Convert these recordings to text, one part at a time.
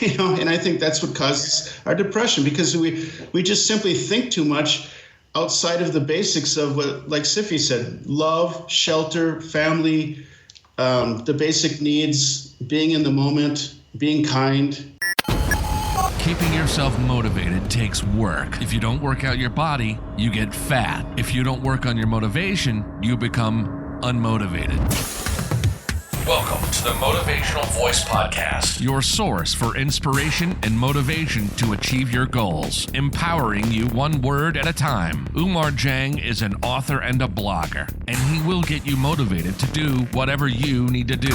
And I think that's what causes our depression, because we just simply think too much outside of the basics of what, like Siffy said, love, shelter, family, the basic needs, being in the moment, being kind. Keeping yourself motivated takes work. If you don't work out your body, you get fat. If you don't work on your motivation, you become unmotivated. Welcome to the Motivational Voice Podcast, your source for inspiration and motivation to achieve your goals, empowering you one word at a time. Umar Jang is an author and a blogger, and he will get you motivated to do whatever you need to do.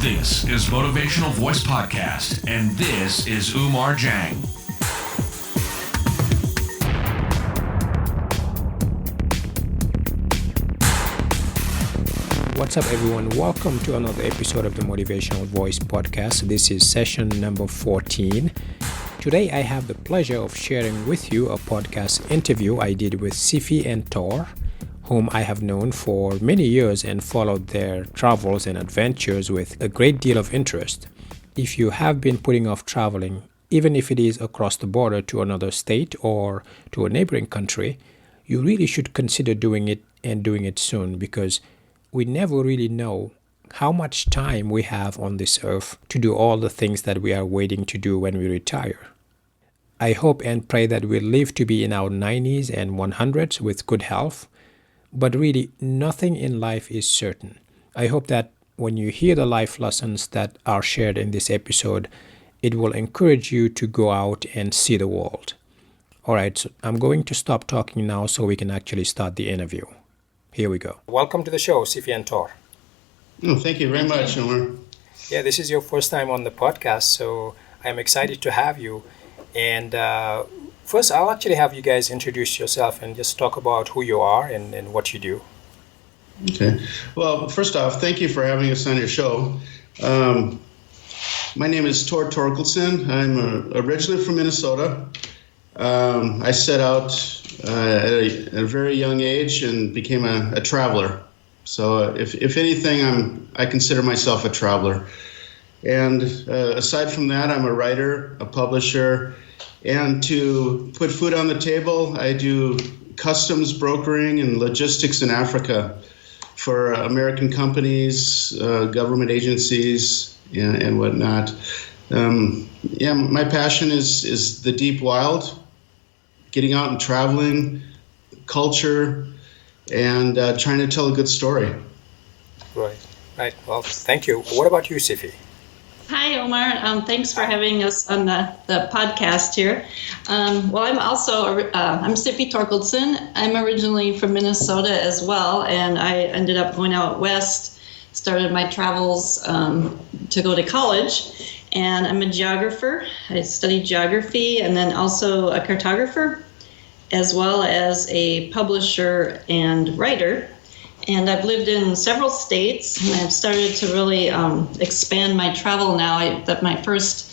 This is Motivational Voice Podcast, and this is Umar Jang. What's up, everyone? Welcome to another episode of the Motivational Voice Podcast. This is session number 14. Today, I have the pleasure of sharing with you a podcast interview I did with Siffy and Tor, whom I have known for many years and followed their travels and adventures with a great deal of interest. If you have been putting off traveling, even if it is across the border to another state or to a neighboring country, you really should consider doing it and doing it soon, because we never really know how much time we have on this earth to do all the things that we are waiting to do when we retire. I hope and pray that we'll live to be in our 90s and 100s with good health. But really, nothing in life is certain. I hope that when you hear the life lessons that are shared in this episode, it will encourage you to go out and see the world. All right, so I'm going to stop talking now so we can actually start the interview. Here we go. Welcome to the show, Siffy and Tor. Oh, thank you very much, Omar. Yeah, this is your first time on the podcast, so I'm excited to have you. And first, I'll actually have you guys introduce yourself and just talk about who you are and what you do. Okay. Well, first off, thank you for having us on your show. My name is Tor Torkildson. I'm originally from Minnesota. I set out at a very young age and became a traveler. So if anything, I consider myself a traveler. And aside from that, I'm a writer, a publisher, and to put food on the table, I do customs brokering and logistics in Africa for American companies, government agencies, and whatnot. My passion is the deep wild, getting out and traveling, culture, and trying to tell a good story. Right. Well, thank you. What about you, Siffy? Hi, Omar. Thanks for having us on the podcast here. I'm Siffy Torkildson. I'm originally from Minnesota as well, and I ended up going out west, started my travels to go to college, and I'm a geographer. I studied geography and then also a cartographer, as well as a publisher and writer. And I've lived in several states, and I've started to really expand my travel now. My first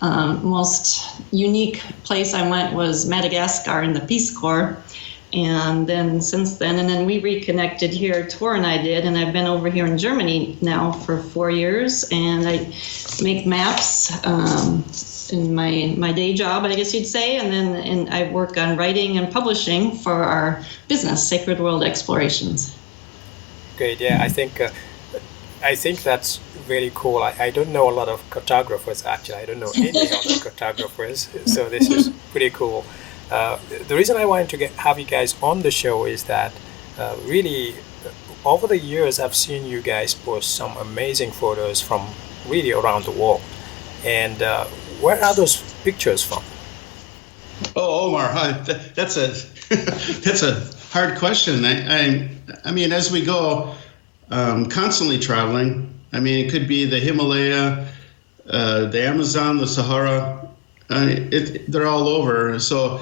most unique place I went was Madagascar in the Peace Corps. And then we reconnected here, Tor and I did, and I've been over here in Germany now for 4 years, and I make maps in my day job, I guess you'd say, and I work on writing and publishing for our business, Sacred World Explorations. Great. Yeah, I think that's very cool. I don't know a lot of cartographers, actually. I don't know any other cartographers, so this is pretty cool. The reason I wanted to have you guys on the show is that really over the years I've seen you guys post some amazing photos from really around the world. And where are those pictures from? Oh, Omar, that's a hard question. I mean, as we go, constantly traveling. I mean, it could be the Himalaya, the Amazon, the Sahara. They're all over. So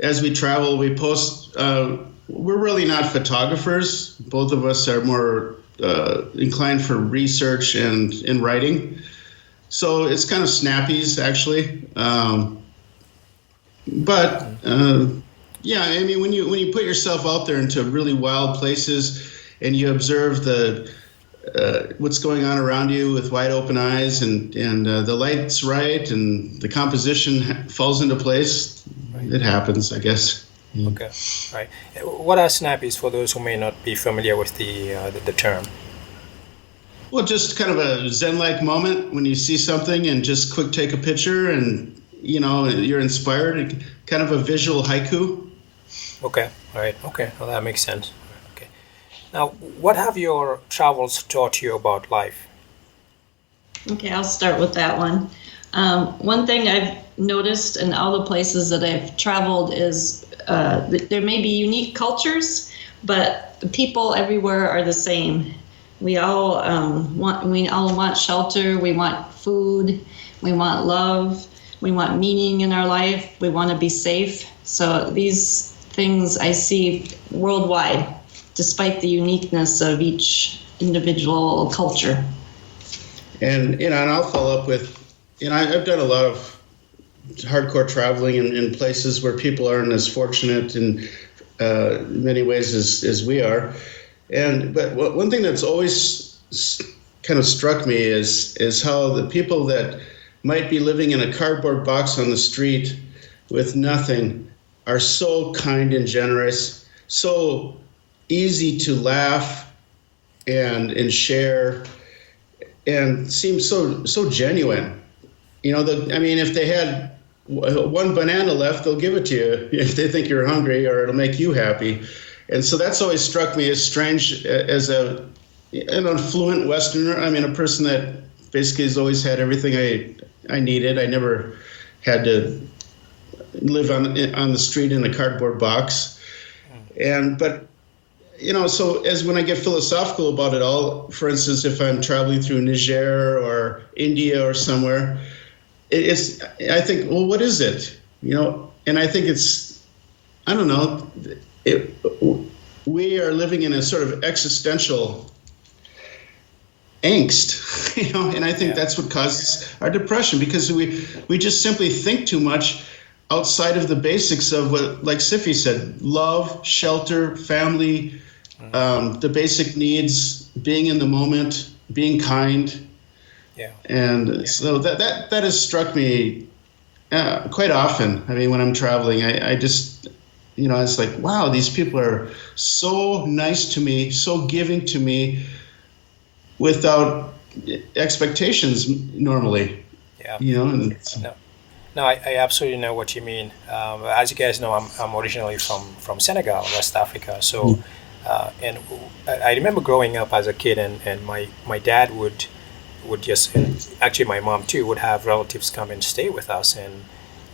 as we travel, we post. We're really not photographers. Both of us are more inclined for research and in writing. So it's kind of snappies, actually. Yeah, I mean, when you put yourself out there into really wild places and you observe the what's going on around you with wide open eyes, and the light's right, and the composition falls into place. Right. It happens, I guess. Yeah. Okay, right. What are snappies for those who may not be familiar with the term? Well, just kind of a Zen-like moment when you see something and just quick take a picture, and you're inspired. Kind of a visual haiku. Okay, right. Okay, well, that makes sense. Okay. Now, what have your travels taught you about life? Okay, I'll start with that one. One thing I've noticed in all the places that I've traveled is there may be unique cultures, but the people everywhere are the same. We all want shelter. We want food. We want love. We want meaning in our life. We want to be safe. So these things I see worldwide, despite the uniqueness of each individual culture. And I'll follow up with, I've done a lot of hardcore traveling in places where people aren't as fortunate in many ways as we are. But one thing that's always kind of struck me is how the people that might be living in a cardboard box on the street with nothing are so kind and generous, so easy to laugh and share, and seem so genuine. If they had one banana left, they'll give it to you if they think you're hungry, or it'll make you happy. And so that's always struck me as strange as an affluent Westerner. A person that basically has always had everything I needed. I never had to live on the street in a cardboard box. So as when I get philosophical about it all, for instance, if I'm traveling through Niger or India or somewhere, I think, well, what is it? And I think it's, I don't know, we are living in a sort of existential angst, and I think that's what causes our depression, because we just simply think too much outside of the basics of what, like Siffy said, love, shelter, family, the basic needs, being in the moment, being kind. Yeah. And so that has struck me quite often. When I'm traveling, I just, it's like, wow, these people are so nice to me, so giving to me, without expectations normally. Yeah. No, I absolutely know what you mean. As you guys know, I'm originally from Senegal, West Africa. So, and I remember growing up as a kid, and my dad would just, actually my mom too, would have relatives come and stay with us, and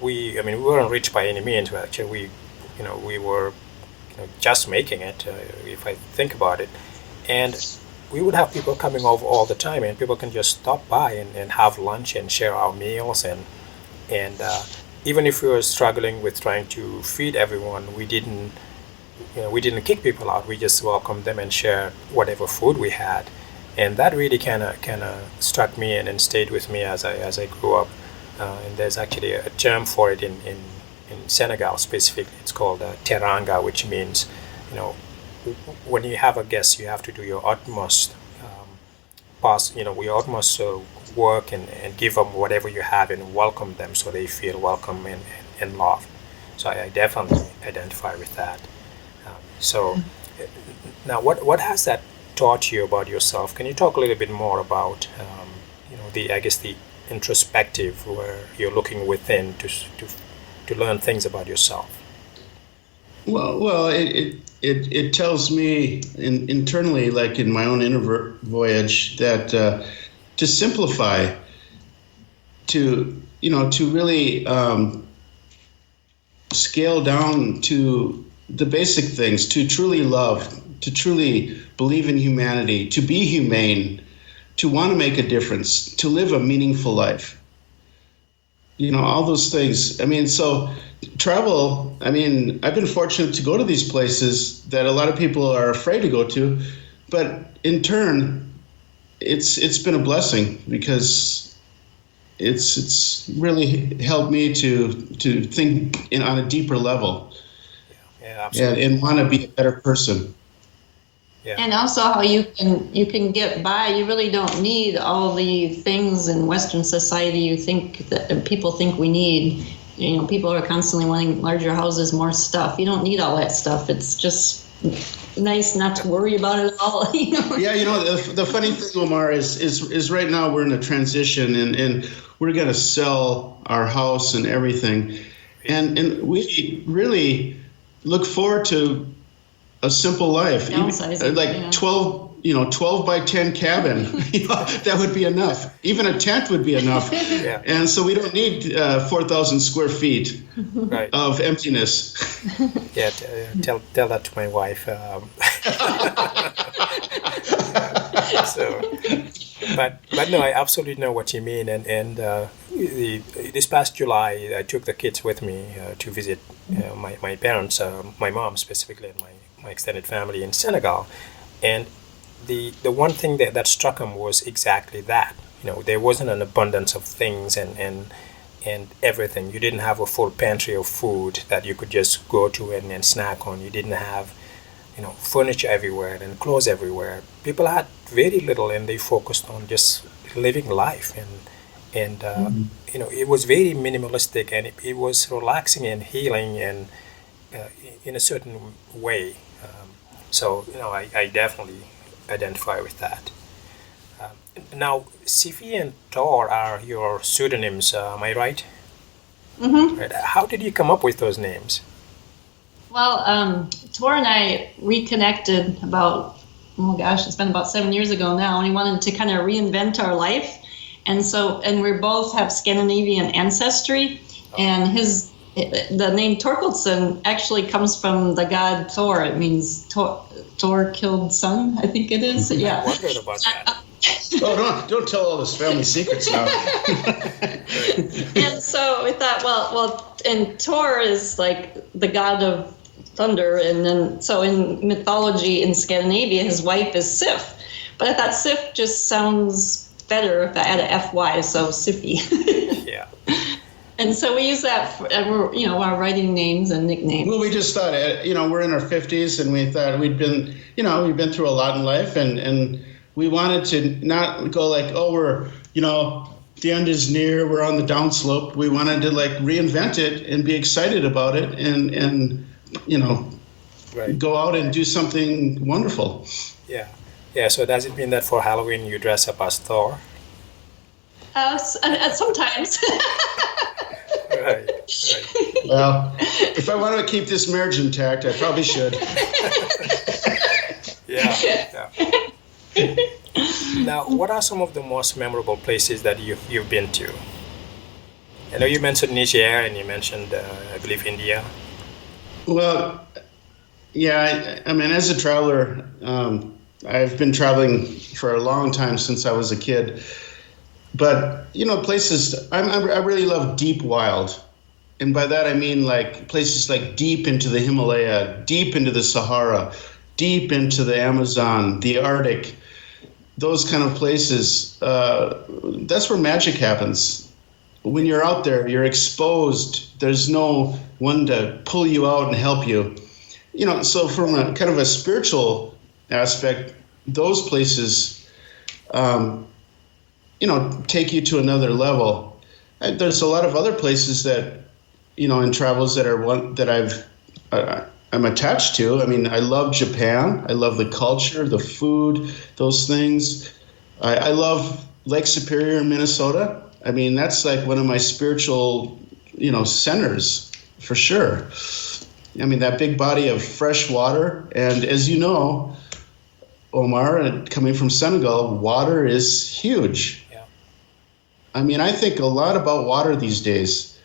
we weren't rich by any means. But actually, we were just making it, if I think about it, and we would have people coming over all the time, and people can just stop by and have lunch and share our meals, and even if we were struggling with trying to feed everyone, we didn't kick people out. We just welcomed them and shared whatever food we had, and that really kind of struck me and stayed with me as I grew up. And there's actually a term for it in Senegal specifically. It's called teranga, which means, when you have a guest, you have to do your utmost, work and give them whatever you have and welcome them so they feel welcome and loved. So I definitely identify with that. So now, what has that taught you about yourself? Can you talk a little bit more about, the introspective, where you're looking within to learn things about yourself? Well, it tells me internally, like in my own inner voyage, that to simplify, to really scale down to the basic things, to truly love, to truly believe in humanity, to be humane, to want to make a difference, to live a meaningful life. All those things. So travel, I've been fortunate to go to these places that a lot of people are afraid to go to, but in turn, it's been a blessing, because it's really helped me to think on a deeper level. Yeah, absolutely. And want to be a better person. And also how you can get by. You really don't need all the things in Western society you think that people think we need. You know, people are constantly wanting larger houses, more stuff. You don't need all that stuff. It's just nice not to worry about it all. You know? Yeah, you know, the funny thing, Omar, is right now we're in a transition, and we're going to sell our house and everything, and we really look forward to a simple life. Downsizing, like 12 by 10 cabin. You know, that would be enough. Even a tent would be enough. Yeah. And so we don't need 4,000 square feet Right. of emptiness. Yeah, tell that to my wife. So, but no, I absolutely know what you mean. And this past July, I took the kids with me to visit my parents, my mom specifically, and my extended family in Senegal. And the one thing that struck them was exactly that. You know, there wasn't an abundance of things and everything. You didn't have a full pantry of food that you could just go to and snack on. You didn't have, you know, furniture everywhere and clothes everywhere. People had very little, and they focused on just living life. And you know, it was very minimalistic, and it was relaxing and healing, and in a certain way. So, you know, I definitely identify with that. Now, Siffy and Tor are your pseudonyms, am I right? Mm-hmm. Right. How did you come up with those names? Well, Tor and I reconnected about, it's been about 7 years ago now, and we wanted to kind of reinvent our life. And we both have Scandinavian ancestry, and the name Torkildson actually comes from the god Thor. It means Torkildson, I think it is. Yeah. I wondered about that. Oh, don't tell all those family secrets now. And so we thought, and Tor is like the god of thunder, and then so in mythology in Scandinavia, his wife is Sif. But I thought Sif just sounds better if I add a FY, so Siffy. Yeah. And so we use that for, our writing names and nicknames. Well, we just thought, we're in our 50s, and we thought we've been through a lot in life, and we wanted to not go like, oh, we're, the end is near, we're on the downslope. We wanted to like reinvent it and be excited about it, and Right. go out and do something wonderful. Yeah. Yeah, so does it mean that for Halloween you dress up as Thor? Sometimes. Right. Well, if I want to keep this marriage intact, I probably should. Yeah. Now, what are some of the most memorable places that you've been to? I know you mentioned Niger and you mentioned, I believe, India. Well, yeah, I mean, as a traveler, I've been traveling for a long time since I was a kid. But, places, I really love deep wild. And by that, I mean like places like deep into the Himalaya, deep into the Sahara, deep into the Amazon, the Arctic, those kind of places. That's where magic happens. When you're out there, you're exposed. There's no one to pull you out and help you. So from a kind of a spiritual aspect, those places, take you to another level. And there's a lot of other places that, in travels that I'm attached to. I mean, I love Japan. I love the culture, the food, those things. I love Lake Superior in Minnesota. I mean, that's like one of my spiritual, centers for sure. I mean, that big body of fresh water. And as you know, Omar, coming from Senegal, water is huge. Yeah. I mean, I think a lot about water these days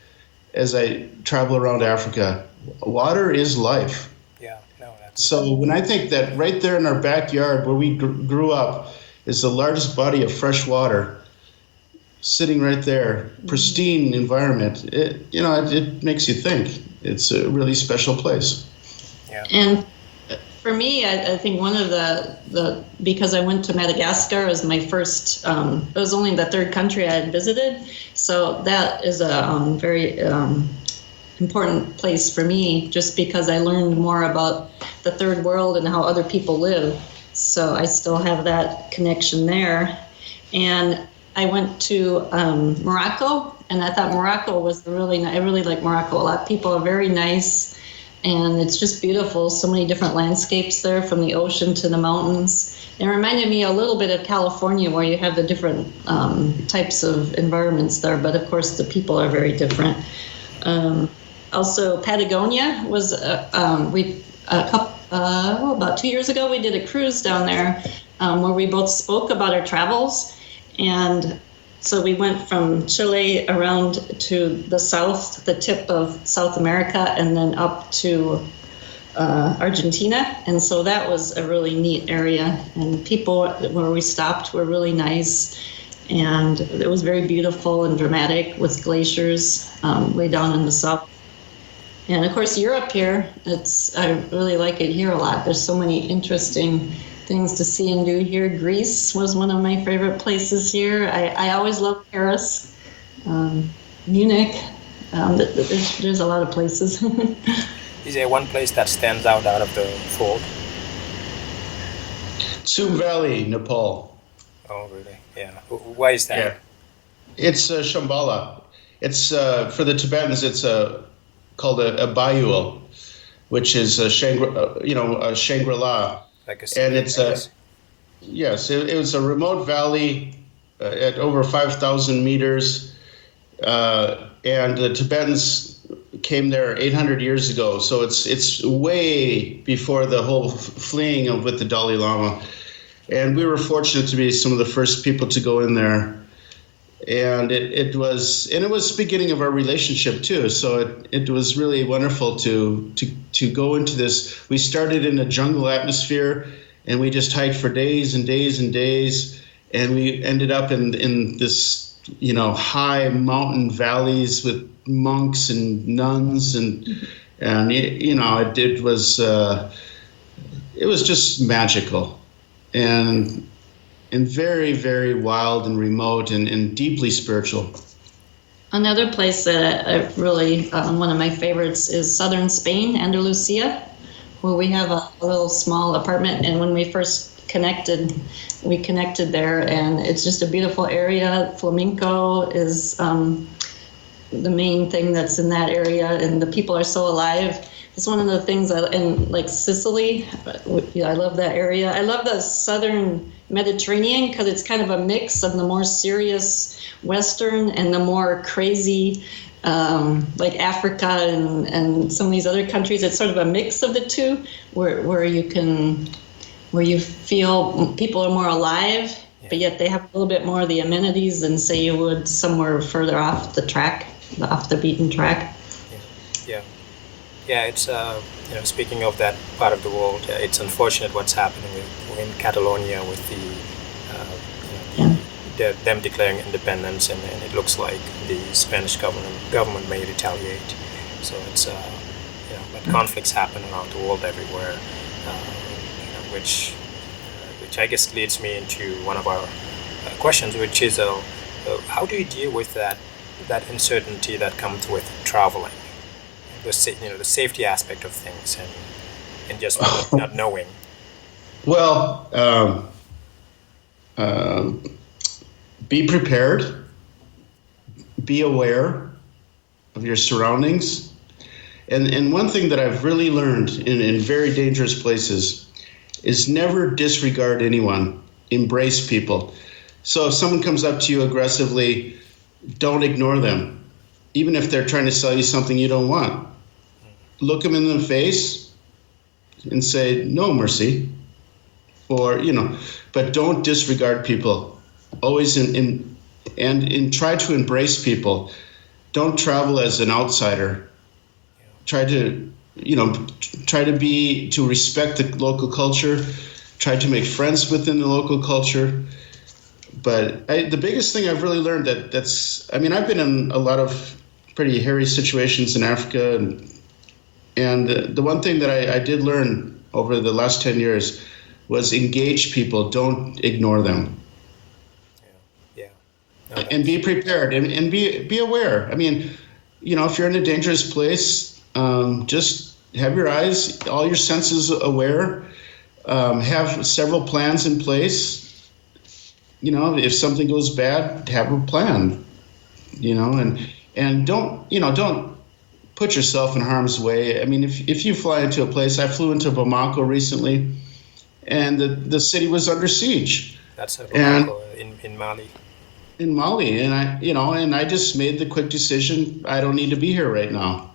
as I travel around Africa. Water is life. Yeah, no, that's... So when I think that right there in our backyard where we grew up is the largest body of fresh water sitting right there, pristine environment, it makes you think. It's a really special place. Yeah. And for me, I think one of the because I went to Madagascar as my first, it was only the third country I had visited. So that is a very important place for me, just because I learned more about the third world and how other people live. So I still have that connection there. And I went to Morocco, and I thought Morocco was I really like Morocco a lot. People are very nice, and it's just beautiful. So many different landscapes there, from the ocean to the mountains. It reminded me a little bit of California, where you have the different types of environments there, but of course the people are very different. Also, Patagonia was about 2 years ago, we did a cruise down there where we both spoke about our travels. And so we went from Chile around to the south, the tip of South America, and then up to Argentina. And so that was a really neat area. And people where we stopped were really nice. And it was very beautiful and dramatic with glaciers way down in the south. And of course, Europe here, I really like it here a lot. There's so many interesting things to see and do here. Greece was one of my favorite places here. I always loved Paris, Munich. There's a lot of places. Is there one place that stands out of the fold? Tsum Valley, Nepal. Oh, really? Yeah. Why is that? Yeah. It's Shambhala. It's for the Tibetans. It's called a bayou, which is a Shangri-La. Like and it's yes, it was a remote valley at over 5,000 meters, and the Tibetans came there 800 years ago. So it's way before the whole fleeing with the Dalai Lama, and we were fortunate to be some of the first people to go in there. And it was the beginning of our relationship too. So it was really wonderful to go into this. We started in a jungle atmosphere, and we just hiked for days and days and days, and we ended up in this high mountain valleys with monks and nuns, and it was just magical, and very, very wild and remote and deeply spiritual. Another place that I really, one of my favorites is southern Spain, Andalusia, where we have a little small apartment. And when we first connected, we connected there, and it's just a beautiful area. Flamenco is the main thing that's in that area, and the people are so alive. It's one of the things, like Sicily, I love that area. I love the southern Mediterranean because it's kind of a mix of the more serious Western and the more crazy, like Africa and some of these other countries. It's sort of a mix of the two, where you feel people are more alive, but yet they have a little bit more of the amenities than, say, you would somewhere further off the beaten track. Yeah, it's speaking of that part of the world, it's unfortunate what's happening in Catalonia with them declaring independence, and it looks like the Spanish government may retaliate. So it's but conflicts happen around the world everywhere, which I guess leads me into one of our questions, which is how do you deal with that uncertainty that comes with traveling? The safety aspect of things and just not knowing. Well, be prepared, be aware of your surroundings, and one thing that I've really learned in very dangerous places is never disregard anyone, embrace people. So if someone comes up to you aggressively, don't ignore them, even if they're trying to sell you something you don't want. Look them in the face and say, no mercy, or, but don't disregard people. Always and try to embrace people. Don't travel as an outsider. Try to respect the local culture. Try to make friends within the local culture. But the biggest thing I've really learned I've been in a lot of pretty hairy situations in Africa, and the one thing that I did learn over the last 10 years was engage people, don't ignore them. Yeah. And be prepared and be aware. I mean, if you're in a dangerous place, just have your eyes, all your senses aware. have several plans in place. You know, if something goes bad, have a plan. You know, and don't put yourself in harm's way. I mean, if you fly into a place, I flew into Bamako recently, and the city was under siege. That's Bamako in Mali. In Mali, and I just made the quick decision. I don't need to be here right now.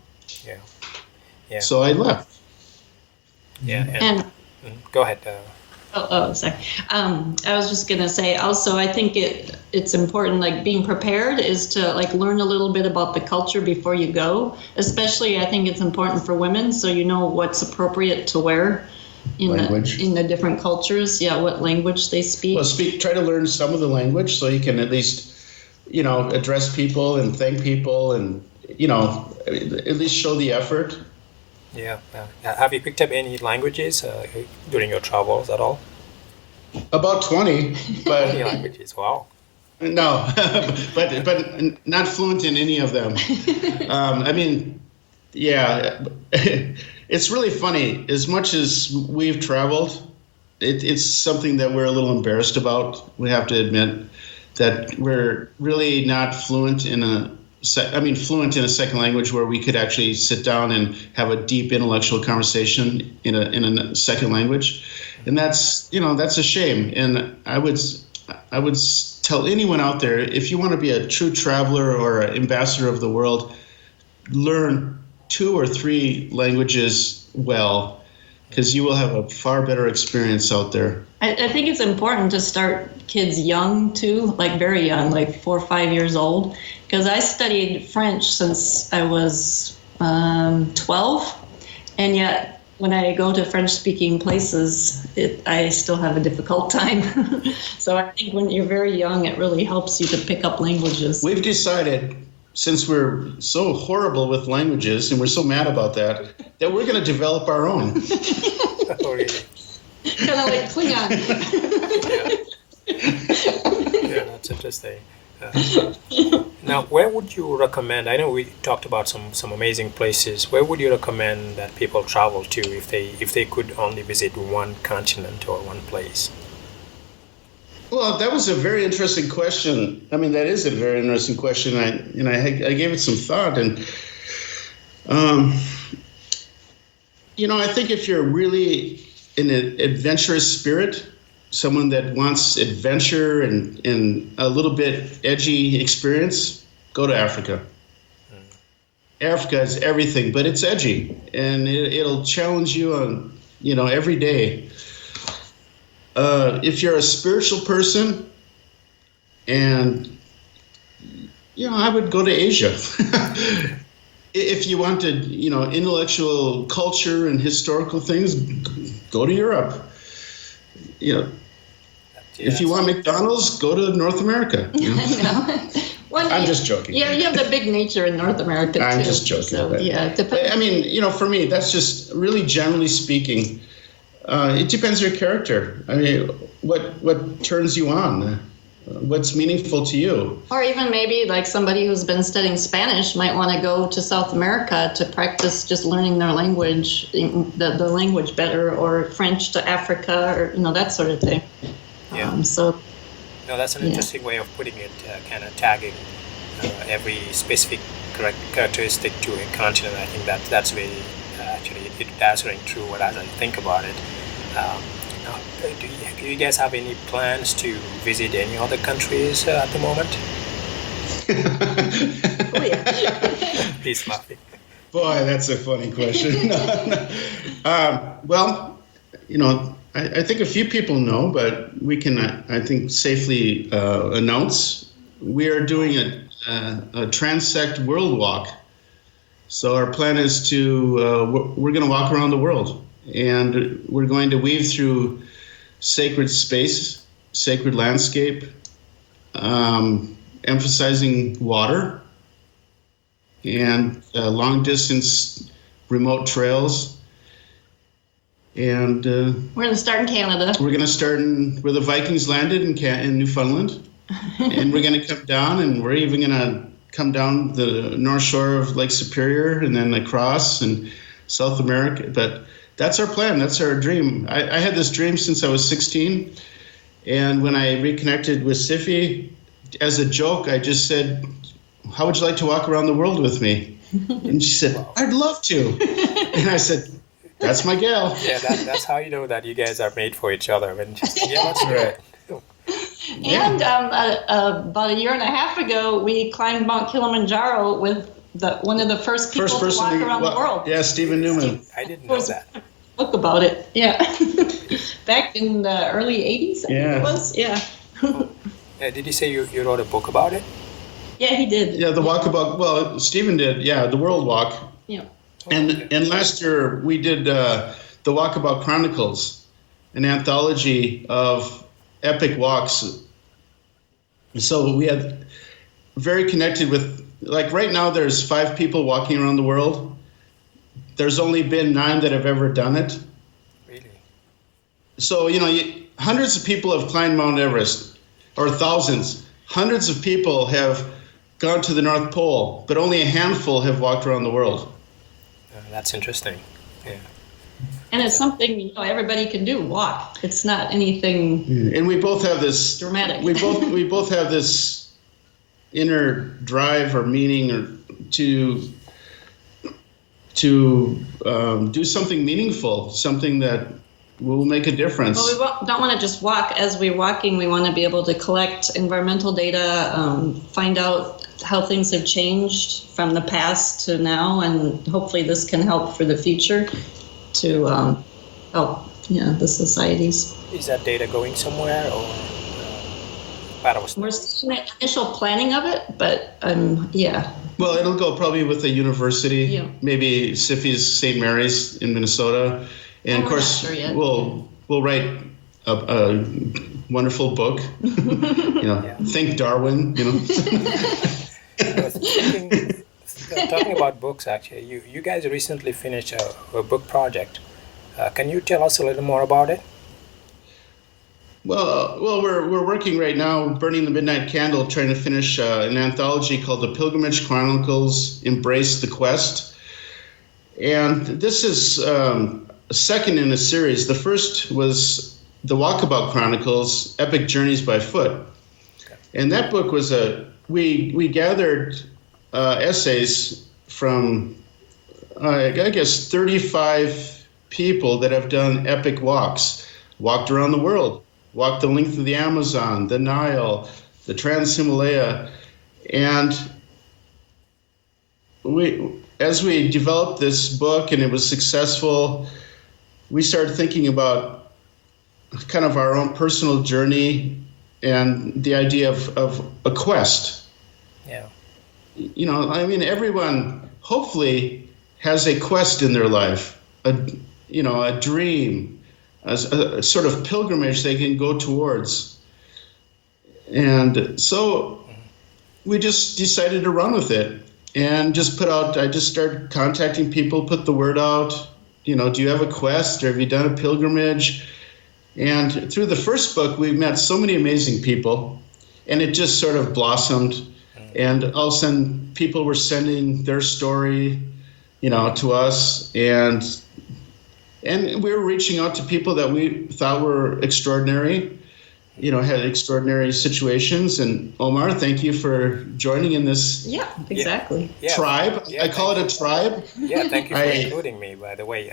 Yeah. So I left. Yeah. And go ahead. Sorry. I was just gonna say. Also, I think it's important. Like being prepared is to like learn a little bit about the culture before you go. Especially, I think it's important for women, so you know what's appropriate to wear in the different cultures. Yeah, what language they speak. Well, try to learn some of the language so you can at least, address people and thank people, and at least show the effort. Yeah. Have you picked up any languages during your travels at all? About 20, but 20 languages. Wow. No, but not fluent in any of them. It's really funny. As much as we've traveled, it's something that we're a little embarrassed about. We have to admit that we're really not fluent in a second language where we could actually sit down and have a deep intellectual conversation in a second language, and that's a shame. And I would tell anyone out there, if you want to be a true traveler or an ambassador of the world, learn 2 or 3 languages well, because you will have a far better experience out there. I think it's important to start kids young too, like very young, like 4 or 5 years old, because I studied French since I was 12, and yet when I go to French-speaking places, I still have a difficult time. So I think when you're very young, it really helps you to pick up languages. We've decided, since we're so horrible with languages and we're so mad about that we're going to develop our own. Oh, really? Kind of like Klingon. Yeah, that's interesting. Now, where would you recommend? I know we talked about some amazing places. Where would you recommend that people travel to if they could only visit one continent or one place? Well, that was a very interesting question. I mean, that is a very interesting question. I gave it some thought, and I think if you're really in an adventurous spirit, someone that wants adventure and a little bit edgy experience, go to Africa. Africa is everything, but it's edgy, and it'll challenge you on, every day. If you're a spiritual person, and, I would go to Asia. If you wanted, intellectual culture and historical things, go to Europe. If you want McDonald's, go to North America. I'm just joking. Yeah, you have the big nature in North America, too. I'm just joking. So, for me, that's just really generally speaking. It depends on your character. I mean, what turns you on? What's meaningful to you? Or even maybe like somebody who's been studying Spanish might want to go to South America to practice just learning their language, the language better, or French to Africa, or that sort of thing. Yeah. No, that's an interesting way of putting it, kind of tagging every specific characteristic to a continent. I think that's very actually it answering true as I think about it. Do you guys have any plans to visit any other countries at the moment? Oh, yeah. He's laughing. Boy, that's a funny question. Well, I think a few people know, but we can, I think, safely announce we are doing a transect world walk. So our plan is we're going to walk around the world, and we're going to weave through sacred space, sacred landscape, emphasizing water, and long distance remote trails. And we're going to start in Canada. We're going to start where the Vikings landed in Newfoundland. And we're going to come down, and we're even going to come down the north shore of Lake Superior and then across and South America. But that's our plan. That's our dream. I had this dream since I was 16. And when I reconnected with Siffy, as a joke, I just said, how would you like to walk around the world with me? And she said, I'd love to. And I said, that's my gal. Yeah, that's how you know that you guys are made for each other. And let's do it. And about a year and a half ago, we climbed Mount Kilimanjaro with one of the first people to walk around the world. Yeah, Stephen Newman. I didn't know that. Book about it. Yeah. Back in the early 80s, I think it was. Yeah. Did you say you wrote a book about it? Yeah, he did. Yeah, the walkabout. Well, Stephen did. Yeah, the World Walk. Yeah. And last year we did the Walkabout Chronicles, an anthology of epic walks. So we had very connected with, like right now there's 5 people walking around the world. There's only been 9 that have ever done it. Really? So, hundreds of people have climbed Mount Everest, or thousands. Hundreds of people have gone to the North Pole, but only a handful have walked around the world. That's interesting. Yeah. And it's something everybody can do. Walk. It's not anything. And we both have this dramatic. We both have this inner drive or meaning or to do something meaningful, something that will make a difference. Well, we don't want to just walk. As we're walking, we want to be able to collect environmental data, find out how things have changed from the past to now, and hopefully this can help for the future to help the societies. Is that data going somewhere, or we're still in the initial planning of it, but yeah. Well, it'll go probably with a university, maybe Siffy's St. Mary's in Minnesota, and of course we'll write a wonderful book. Think Darwin. Talking about books, actually, you guys recently finished a book project. Can you tell us a little more about it? Well, we're working right now, burning the midnight candle, trying to finish an anthology called The Pilgrimage Chronicles: Embrace the Quest. And this is second in a series. The first was The Walkabout Chronicles: Epic Journeys by Foot. And that book was we gathered essays from, I guess, 35 people that have done epic walks, walked around the world. Walked the length of the Amazon, the Nile, the Trans-Himalaya. And as we developed this book and it was successful, we started thinking about kind of our own personal journey and the idea of a quest. Yeah. Everyone hopefully has a quest in their life, a dream, a sort of pilgrimage they can go towards. And so we just decided to run with it and I just started contacting people, put the word out, do you have a quest or have you done a pilgrimage? And through the first book, we met so many amazing people and it just sort of blossomed. And all of a sudden people were sending their story, to us, and we were reaching out to people that we thought were extraordinary, had extraordinary situations. And Omar, thank you for joining in this tribe. Yeah, I call it a tribe. Yeah, thank you for including me, by the way.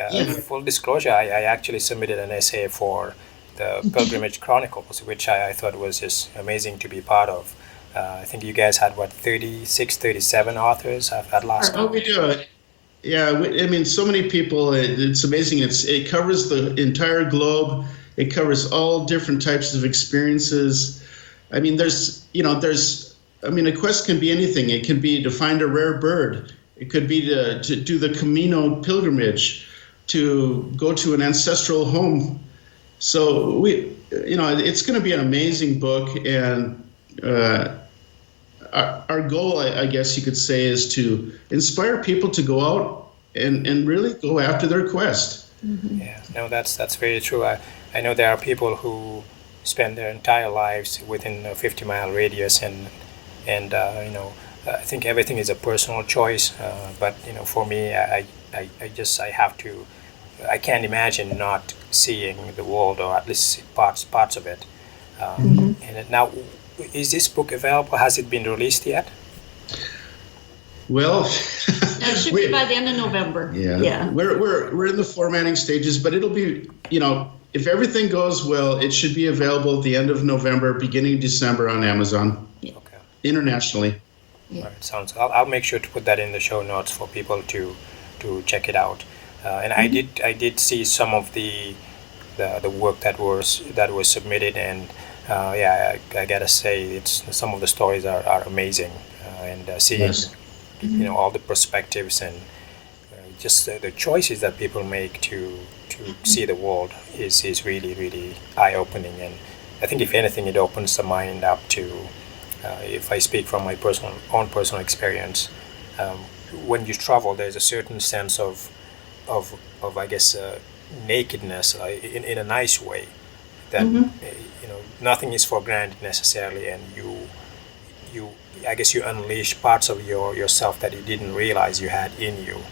Full disclosure, I actually submitted an essay for the Pilgrimage Chronicles, which I thought was just amazing to be part of. I think you guys had, 36, 37 authors at last time? Oh, we do. Yeah, so many people, it's amazing. It covers the entire globe. It covers all different types of experiences. A quest can be anything. It can be to find a rare bird. It could be to do the Camino pilgrimage, to go to an ancestral home. So it's going to be an amazing book. And our goal, I guess you could say, is to inspire people to go out and really go after their quest. Mm-hmm. Yeah, no, that's very true. I know there are people who spend their entire lives within a 50-mile radius, and I think everything is a personal choice. But for me, I have to I can't imagine not seeing the world, or at least parts of it. And now, is this book available? Has it been released yet? Well, It should be by the end of November. Yeah. We're in the formatting stages, but it'll be, if everything goes well, it should be available at the end of November, beginning of December on Amazon. Okay. Internationally. Yeah. All right, I'll make sure to put that in the show notes for people to check it out. And I did see some of the work that was submitted, and I gotta say, some of the stories are amazing, and seeing Yes. All the perspectives and just the choices that people make to see the world is really, really eye-opening. And I think, if anything, it opens the mind up to, if I speak from my own personal experience, when you travel, there's a certain sense of I guess, nakedness, in a nice way, that nothing is for granted necessarily, and I guess you unleash parts of yourself that you didn't realize you had in you,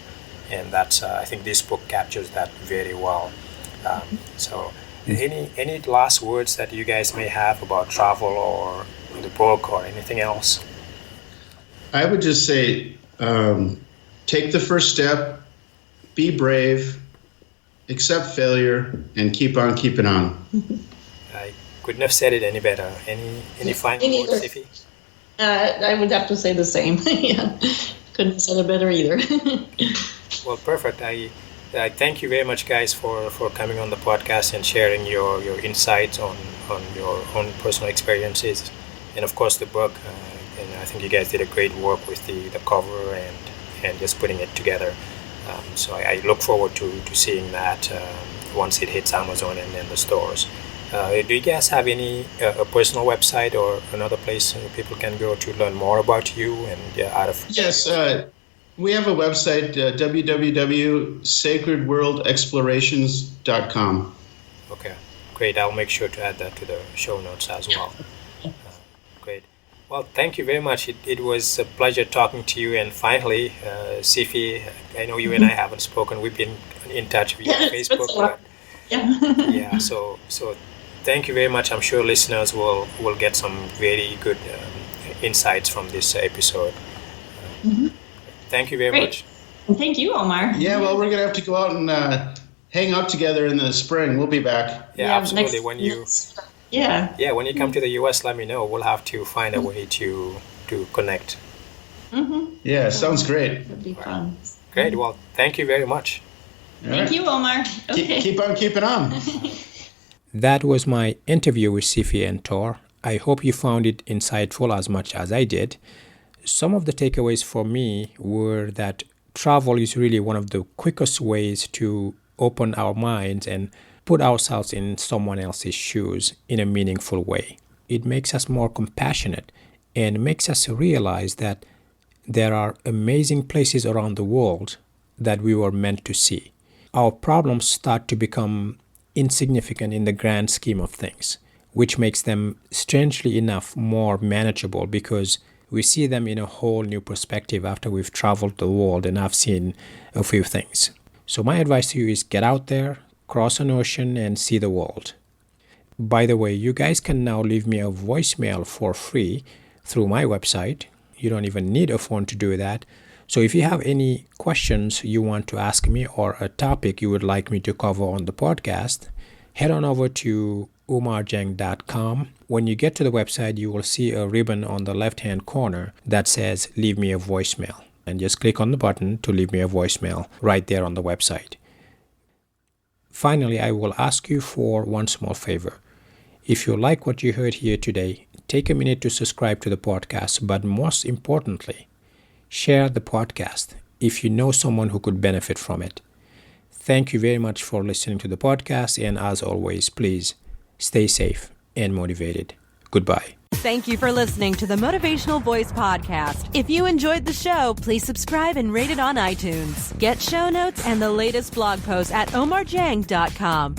and that's I think this book captures that very well. So, any last words that you guys may have about travel or the book or anything else? I would just say, take the first step, be brave, accept failure, and keep on keeping on. I couldn't have said it any better. Any final words, Siffy? I would have to say the same. Yeah, couldn't have said it better either. Well, perfect. I thank you very much, guys, for coming on the podcast and sharing your insights on your own personal experiences, and of course the book. And I think you guys did a great work with the cover and just putting it together. So I look forward to seeing that once it hits Amazon and the stores. Do you guys have any a personal website or another place people can go to learn more about you and out of? Yes, we have a website, www.sacredworldexplorations.com. Okay, great. I'll make sure to add that to the show notes as well. Great. Well, thank you very much. It was a pleasure talking to you. And finally, Siffy, I know you and I haven't spoken. We've been in touch via Facebook. But yeah. So thank you very much. I'm sure listeners will get some very good insights from this episode. Thank you very much. And thank you, Omar. Yeah, well, we're going to have to go out and hang out together in the spring. We'll be back. Yeah, absolutely. When you come to the U.S., let me know. We'll have to find a way to connect. Yeah, sounds great. It'd be fun. Great. Well, thank you very much. Thank you, Omar. Okay. Keep on keeping on. That was my interview with Siffy and Tor. I hope you found it insightful as much as I did. Some of the takeaways for me were that travel is really one of the quickest ways to open our minds and put ourselves in someone else's shoes in a meaningful way. It makes us more compassionate and makes us realize that there are amazing places around the world that we were meant to see. Our problems start to become insignificant in the grand scheme of things, which makes them, strangely enough, more manageable because we see them in a whole new perspective after we've traveled the world and have seen a few things. So my advice to you is get out there, cross an ocean, and see the world. By the way, you guys can now leave me a voicemail for free through my website. You don't even need a phone to do that. So if you have any questions you want to ask me or a topic you would like me to cover on the podcast, head on over to omarjang.com. When you get to the website, you will see a ribbon on the left-hand corner that says leave me a voicemail. And just click on the button to leave me a voicemail right there on the website. Finally, I will ask you for one small favor. If you like what you heard here today, take a minute to subscribe to the podcast, but most importantly, share the podcast if you know someone who could benefit from it. Thank you very much for listening to the podcast, and as always, please stay safe and motivated. Goodbye. Thank you for listening to the Motivational Voice Podcast. If you enjoyed the show, please subscribe and rate it on iTunes. Get show notes and the latest blog posts at omarjang.com.